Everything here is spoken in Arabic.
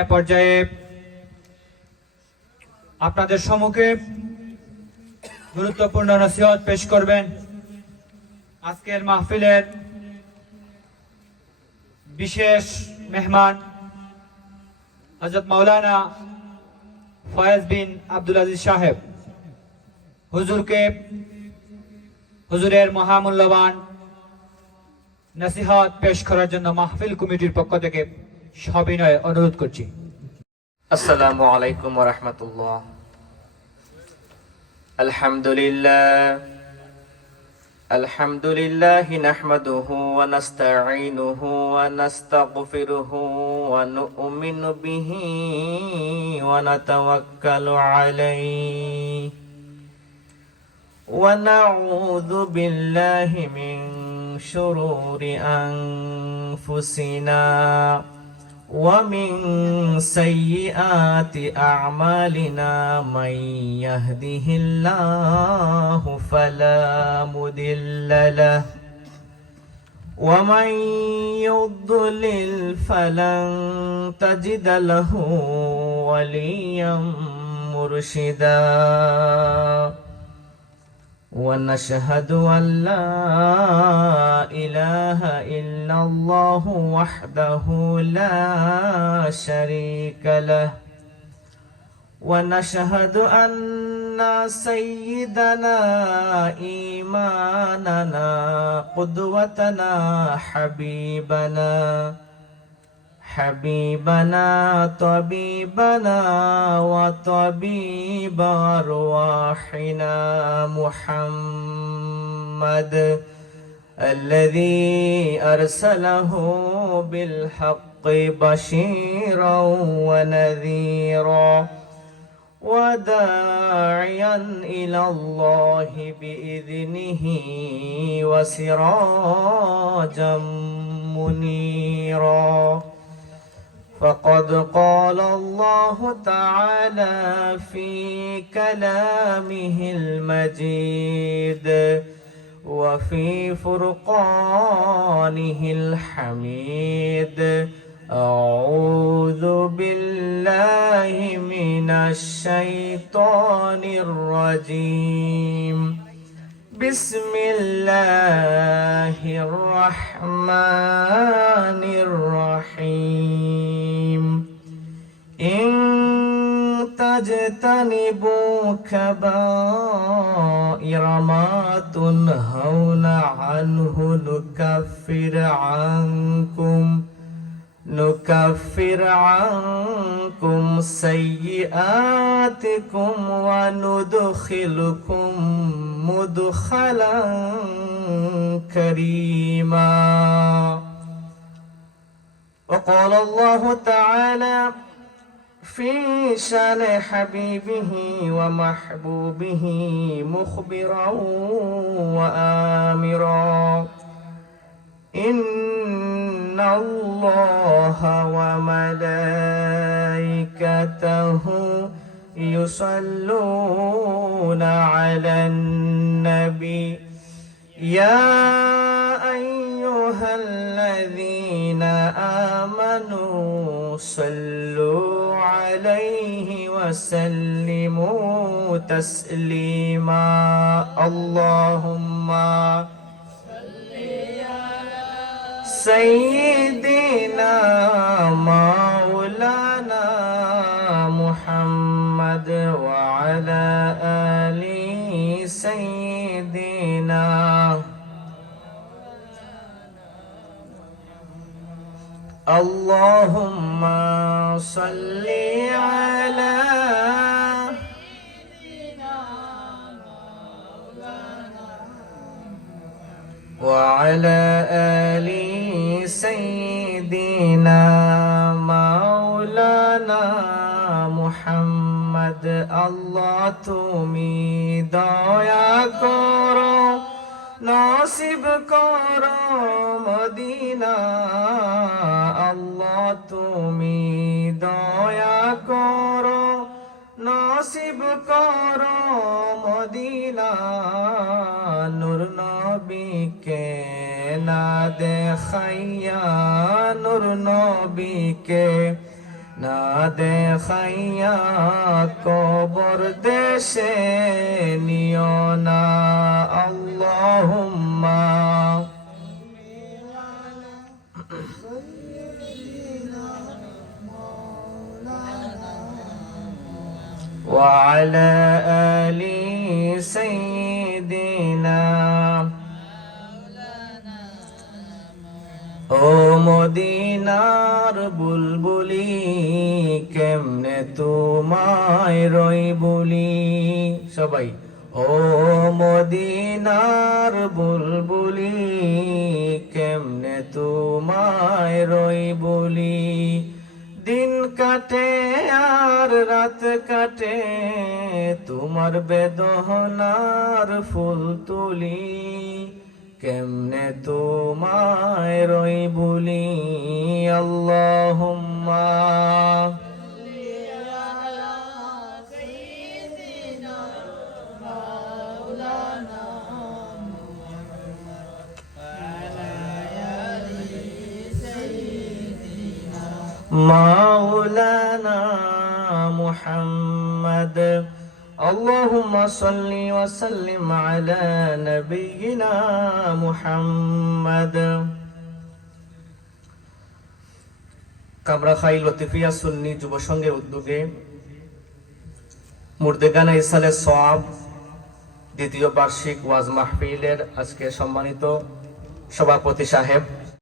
এ পর্যায়ে আপনাদের সম্মুখে গুরুত্বপূর্ণ নসিহত পেশ করবেন আজকের মাহফিলের বিশেষ মেহমান হযরত মাওলানা ফয়েজ বিন আব্দুল আজিজ সাহেব। হুজুরের মহামূল্যবান নসিহত পেশ করার জন্য মাহফিল কমিটির পক্ষ থেকে সবিনয়ে অনুরোধ করছি। আসসালামু আলাইকুম ওয়া রাহমাতুল্লাহ। আলহামদুলিল্লাহ নাহমাদুহু ওয়া নাস্তাঈনুহু ওয়া নাস্তাগফিরুহু ওয়া নু'মিনু বিহি ওয়া নাতাওয়াক্কালু আলাইহি ওয়া নাউযু বিল্লাহি মিন শুরুরি আনফুসিনা ومن سيئات أعمالنا من يهده الله فلا مضل له ومن يضلل فلن تجد له وليا مرشدا ونشهد أن لا إله إلا الله وحده لا شريك له ونشهد أن سيدنا إيماننا قدوتنا حبيبنا طبيبنا وطبيب أرواحنا محمد الذي أرسله بالحق بشيرا ونذيرا وداعيا إلى الله بإذنه وسراجا منيرا فقد قال الله تعالى في كلامه المجيد وفي فرقانه الحميد أعوذ بالله من الشيطان الرجيم بسم الله الرحمن الرحيم إن تجتنبوا كبائر ما تنهون عنه نكفر عنكم سيئاتكم وندخلكم مدخلا كريما وقال الله تعالى في شان حبيبه ومحبوبه مخبرا وآمرا إن الله وملائكته يصلون على النبي يا أيها الذين آمنوا صلوا عليه وسلموا تسليما اللهم سيدنا مولانا محمد وعلى آل سيدنا اللهم صل على وعلى آل سيدنا مولانا محمد আল্লাহ তুমি দয়া করো নসিব করো মদিনা আল্লাহ তুমি দয়া করো নসিব করো মদিনা নূর নবীকে না দেখাইয়া নূর নবীকে না দেখাইয়া কবর দেশে নিও না আল্লাহুম্মা وعلى آل سيدنا ও মদিনার বুলবুলি কেমনে তোমায় রই বলি সবাই ও মদিনার বুলবুলি কেমনে তোমায় রই বলি দিন কাটে আর রাত কাটে তোমার বেদনার ফুল তুলি কেমনে তোমায় রই বলি আল্লাহুম্মা মাওলানা মুহাম্মদ اللهم صل وسلم على نبينا محمد কামরাখাই লতিফিয়া সুন্নি যুব সংঘের উদ্যোগে মুর্দেগানা ইসালে সওয়াব দ্বিতীয় বার্ষিক ওয়াজ মাহফিলের আজকে সম্মানিত সভাপতি সাহেব